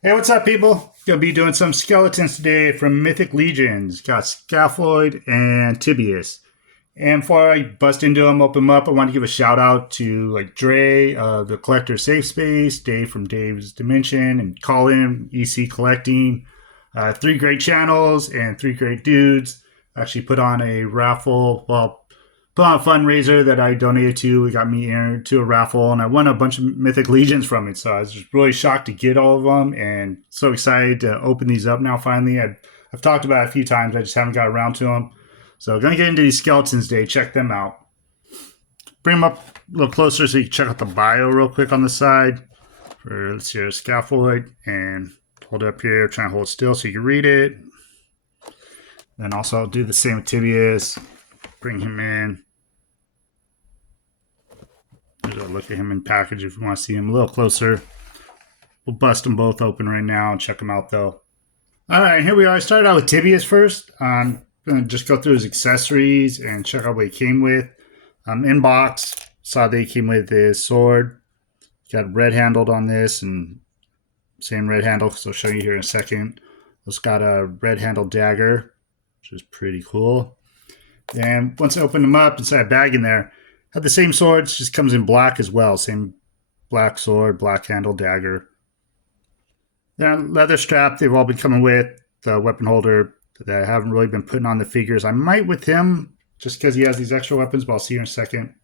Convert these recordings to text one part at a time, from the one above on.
Hey, what's up, people? Gonna be doing some skeletons today from Mythic Legions. Got Scaphoid and Tibius. And before I bust into them, open them up, I want to give a shout out to Dre, the Collector Safe Space, Dave from Dave's Dimension, and Colin, EC Collecting. Three great channels and three great dudes. Actually put on a raffle. Well, put on a fundraiser that I donated to. We got me into a raffle, and I won a bunch of Mythic Legions from it. So I was just really shocked to get all of them, and so excited to open these up now. Finally, I've talked about it a few times. I just haven't got around to them. So gonna get into these skeletons today. Check them out. Bring them up a little closer so you can check out the bio real quick on the side. For let's see, Scaphoid, and hold it up here. Try and hold it still so you can read it. Then also do the same with Tibius. Bring him in. There's a look at him in package if you want to see him a little closer. We'll bust them both open right now and check them out though. All right, here we are. I started out with Tibius first. I'm going to just go through his accessories and check out what he came with. Inbox, saw that he came with his sword. Got red handled on this and same red handle, so I'll show you here in a second. It's got a red handled dagger, which is pretty cool. And once I opened them up, inside a bag in there, had the same swords, just comes in black as well. Same black sword, black handle dagger. Then leather strap, they've all been coming with. The weapon holder that I haven't really been putting on the figures. I might with him, just because he has these extra weapons, but I'll see you in a second.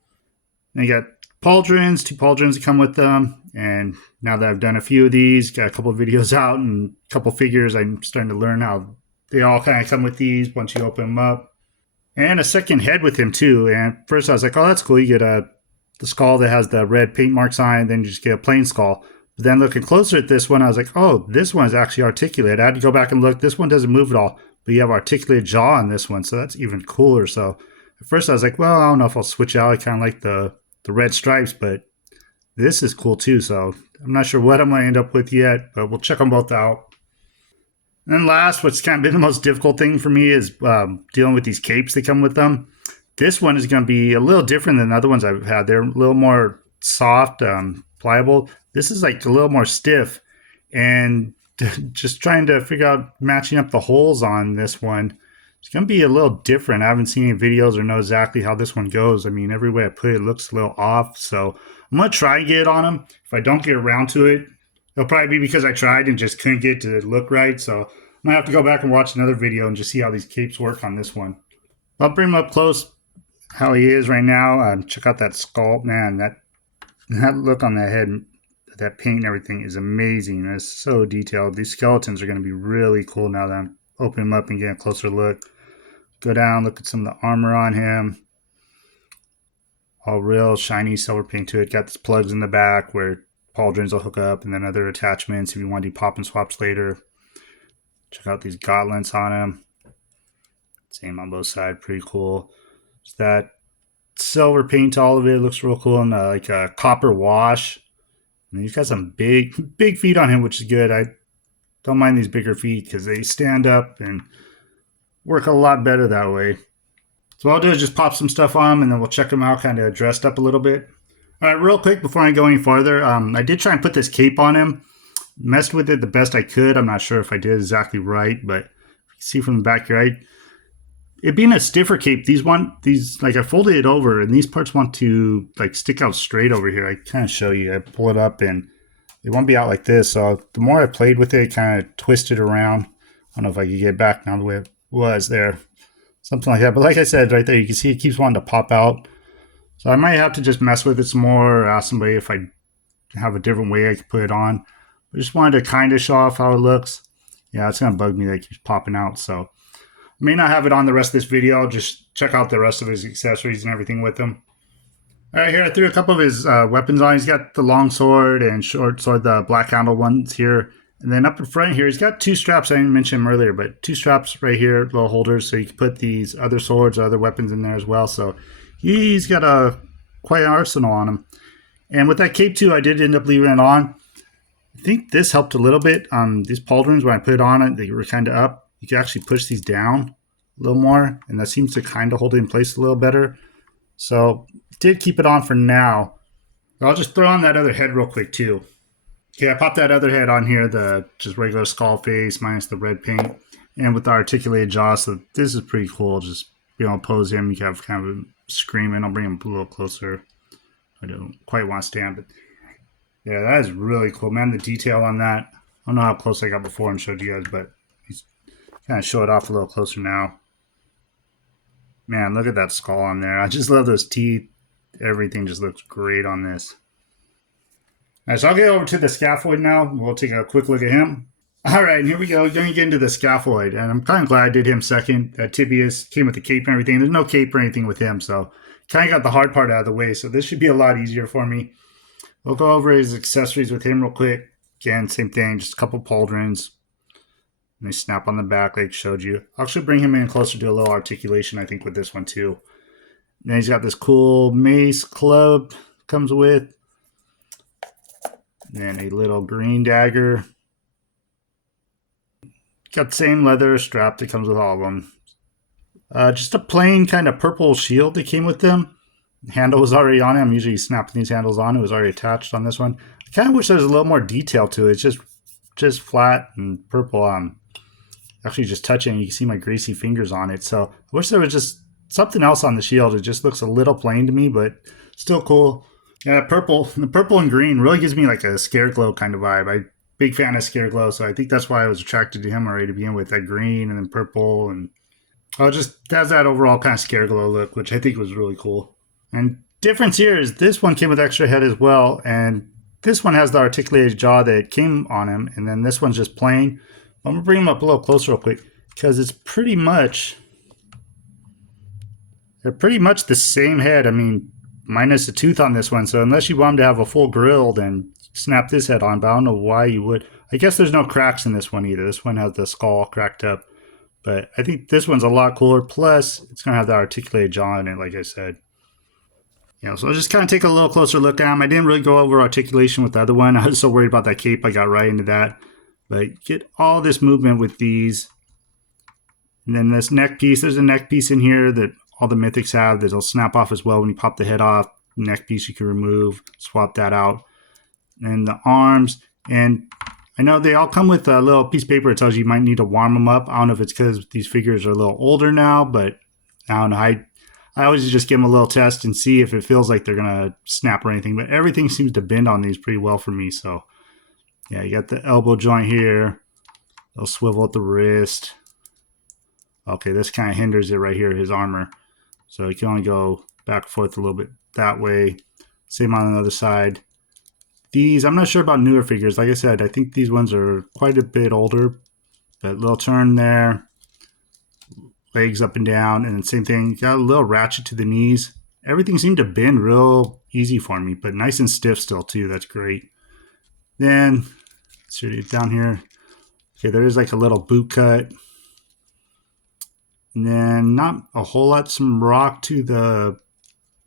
Then you got pauldrons, two pauldrons that come with them. And now that I've done a few of these, got a couple of videos out and a couple of figures, I'm starting to learn how they all kind of come with these once you open them up. And a second head with him too. And first I was like, oh, that's cool. You get the skull that has the red paint marks on it, then you just get a plain skull. But then looking closer at this one, I was like, oh, this one is actually articulated. I had to go back and look. This one doesn't move at all, but you have articulated jaw on this one, so that's even cooler. So at first I was like, well, I don't know if I'll switch out. I kind of like the red stripes, but this is cool too. So I'm not sure what I'm going to end up with yet, but we'll check them both out. And then last, what's kind of been the most difficult thing for me is dealing with these capes that come with them. This one is going to be a little different than the other ones I've had. They're a little more soft, pliable. This is like a little more stiff. And just trying to figure out matching up the holes on this one. It's going to be a little different. I haven't seen any videos or know exactly how this one goes. I mean, every way I put it, it looks a little off. So I'm going to try and get it on them. If I don't get around to it, it'll probably be because I tried and just couldn't get it to look right. So I might have to go back and watch another video and just see how these capes work on this one. I'll bring him up close, how he is right now. Check out that skull. Man, that look on the head, that paint and everything is amazing. It's so detailed. These skeletons are going to be really cool now that I'm opening them up and getting a closer look. Go down, look at some of the armor on him. All real shiny silver paint to it. Got these plugs in the back where pauldrons will hook up, and then other attachments if you want to do pop and swaps later. Check out these gauntlets on him. Same on both sides, pretty cool. Just that silver paint to all of it. Looks real cool, and like a copper wash. And he's got some big feet on him, which is good. I don't mind these bigger feet because they stand up and work a lot better that way. So what I'll do is just pop some stuff on him, and then we'll check him out kind of dressed up a little bit. All right, real quick before I go any farther, I did try and put this cape on him. Messed with it the best I could. I'm not sure if I did exactly right, but you can see from the back here, it being a stiffer cape, these like I folded it over, and these parts want to like stick out straight over here. I kind of show you. I pull it up, and they won't be out like this. So the more I played with it, kind of twisted around. I don't know if I could get it back now the way it was there. Something like that. But like I said, right there, you can see it keeps wanting to pop out. So I might have to just mess with it some more, or ask somebody if I have a different way I could put it on. I just wanted to kind of show off how it looks. Yeah, it's going to bug me that it keeps popping out. So I may not have it on the rest of this video. I'll just check out the rest of his accessories and everything with him. All right, here I threw a couple of his weapons on. He's got the long sword and short sword, the black handle ones here. And then up in front here, he's got two straps. I didn't mention them earlier, but two straps right here, little holders, so you can put these other swords, other weapons in there as well. So he's got quite an arsenal on him. And with that cape too, I did end up leaving it on. I think this helped a little bit. These pauldrons, when I put it on it, they were kind of up. You can actually push these down a little more, and that seems to kind of hold it in place a little better. So did keep it on for now. I'll just throw on that other head real quick too. Okay, I popped that other head on here, the just regular skull face minus the red paint, and with the articulated jaw. So this is pretty cool. Just be able to pose him. You can have kind of him screaming. I'll bring him a little closer. I don't quite want to stand, but yeah, that is really cool, man. The detail on that. I don't know how close I got before and showed you guys, but he's kind of show it off a little closer now. Man, look at that skull on there. I just love those teeth. Everything just looks great on this. All right, so I'll get over to the Scaphoid now. We'll take a quick look at him. All right, here we go. We're going to get into the Scaphoid, and I'm kind of glad I did him second. Tibius came with the cape and everything. There's no cape or anything with him, so kind of got the hard part out of the way. So this should be a lot easier for me. We'll go over his accessories with him real quick. Again, same thing, just a couple pauldrons. And they snap on the back like I showed you. I'll actually bring him in closer to a little articulation, I think, with this one too. Then he's got this cool mace club comes with. And a little green dagger. Got the same leather strap that comes with all of them. Just a plain kind of purple shield that came with them. The handle was already on it. I'm usually snapping these handles on. It was already attached on this one. I kind of wish there was a little more detail to it. It's just flat and purple. Actually just touching, you can see my greasy fingers on it. So I wish there was just something else on the shield. It just looks a little plain to me, but still cool. Yeah, the purple and green really gives me like a Scareglow kind of vibe. I'm a big fan of Scareglow, so I think that's why I was attracted to him already to begin with. That green and then purple, and just has that overall kind of Scareglow look, which I think was really cool. And difference here is this one came with extra head as well, and this one has the articulated jaw that came on him, and then this one's just plain. I'm going to bring him up a little closer real quick because it's they're pretty much the same head. I mean, minus a tooth on this one. So unless you want him to have a full grill, then snap this head on. But I don't know why you would. I guess there's no cracks in this one either. This one has the skull cracked up. But I think this one's a lot cooler. Plus, it's going to have the articulated jaw in it, like I said. So I'll just kind of take a little closer look at him. I didn't really go over articulation with the other one. I was so worried about that cape, I got right into that. But get all this movement with these. And then this neck piece, there's a neck piece in here that all the mythics have that'll snap off as well when you pop the head off. Neck piece you can remove, swap that out. And the arms, and I know they all come with a little piece of paper that tells you might need to warm them up. I don't know if it's because these figures are a little older now, but I don't know. I always just give them a little test and see if it feels like they're going to snap or anything. But everything seems to bend on these pretty well for me. So, yeah, you got the elbow joint here. They'll swivel at the wrist. Okay, this kind of hinders it right here, his armor. So you can only go back and forth a little bit that way. Same on the other side. These, I'm not sure about newer figures. Like I said, I think these ones are quite a bit older. But little turn there. Legs up and down. And then same thing, got a little ratchet to the knees. Everything seemed to bend real easy for me, but nice and stiff still too. That's great. Then, see down here. Okay, there is like a little boot cut. And then not a whole lot, some rock to the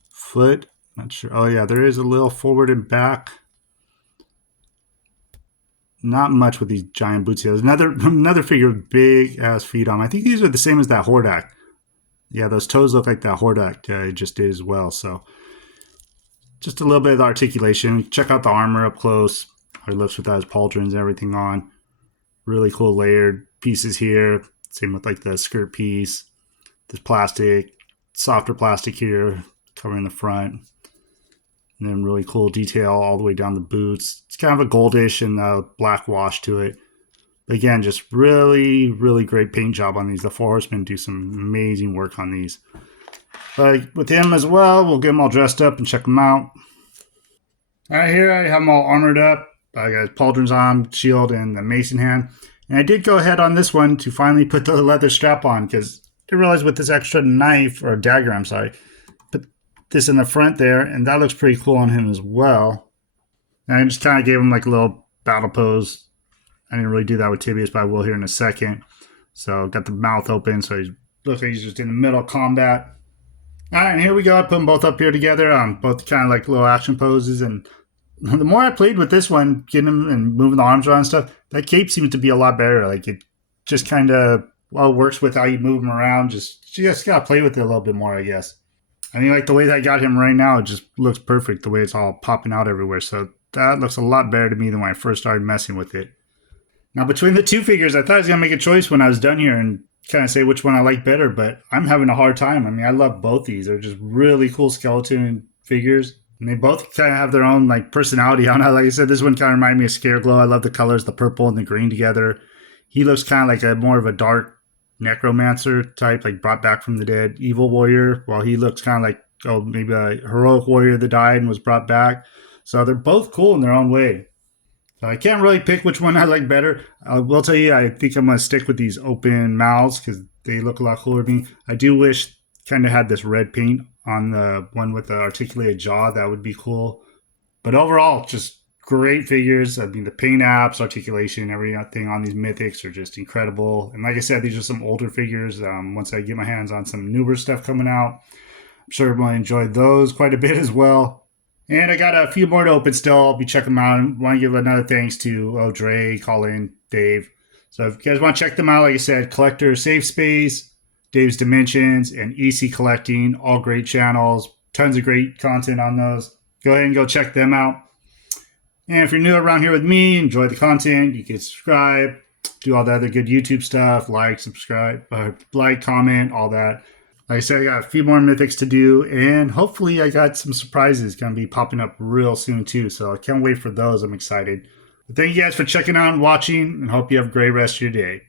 foot. Not sure. Oh yeah, there is a little forward and back. Not much with these giant boots here. There's another figure with big ass feet on. I think these are the same as that Hordak. Yeah, those toes look like that Hordak it just did as well. So just a little bit of the articulation. Check out the armor up close. Our lips with his pauldrons and everything on. Really cool layered pieces here. Same with like the skirt piece. This plastic, softer plastic here covering the front. And then really cool detail all the way down the boots. It's kind of a goldish and black wash to it. But again, just really, really great paint job on these. The Four Horsemen do some amazing work on these. But with him as well, we'll get him all dressed up and check him out. All right, here I have him all armored up. I got pauldrons on, shield, and the mace in hand. And I did go ahead on this one to finally put the leather strap on because I didn't realize with this extra knife, or dagger, I'm sorry, put this in the front there, and that looks pretty cool on him as well. And I just kind of gave him like a little battle pose. I didn't really do that with Tibius, but I will here in a second. So got the mouth open, so he looks like he's just in the middle of combat. All right, and here we go. I put them both up here together on both kind of like little action poses. And the more I played with this one, getting him and moving the arms around and stuff, that cape seems to be a lot better. Like it just kind of works with how you move him around. You just gotta play with it a little bit more, I guess. I mean, like the way that I got him right now, it just looks perfect. The way it's all popping out everywhere. So that looks a lot better to me than when I first started messing with it. Now, between the two figures, I thought I was going to make a choice when I was done here and kind of say which one I like better, but I'm having a hard time. I mean, I love both these. They're just really cool skeleton figures. And they both kind of have their own like personality on it. Like I said, this one kind of reminded me of Scareglow. I love the colors, the purple and the green together. He looks kind of like a more of a dark necromancer type, like brought back from the dead evil warrior, while he looks kind of like, oh, maybe a heroic warrior that died and was brought back. So they're both cool in their own way. So I can't really pick which one I like better. I will tell you, I think I'm going to stick with these open mouths because they look a lot cooler to me. I do wish kind of had this red paint on the one with the articulated jaw. That would be cool. But overall, just great figures. I mean, the paint apps, articulation, everything on these mythics are just incredible. And like I said, these are some older figures. Once I get my hands on some newer stuff coming out, I'm sure I'm going to enjoy those quite a bit as well. And I got a few more to open still. I'll be checking them out. I want to give another thanks to Dre, Colin, Dave. So if you guys want to check them out, like I said, Collector Safe Space, Dave's Dimensions, and EC Collecting, all great channels. Tons of great content on those. Go ahead and go check them out. And if you're new around here with me, enjoy the content, you can subscribe, do all the other good YouTube stuff, like, subscribe, like, comment, all that. Like I said, I got a few more mythics to do, and hopefully I got some surprises going to be popping up real soon too, so I can't wait for those. I'm excited. But thank you guys for checking out and watching, and hope you have a great rest of your day.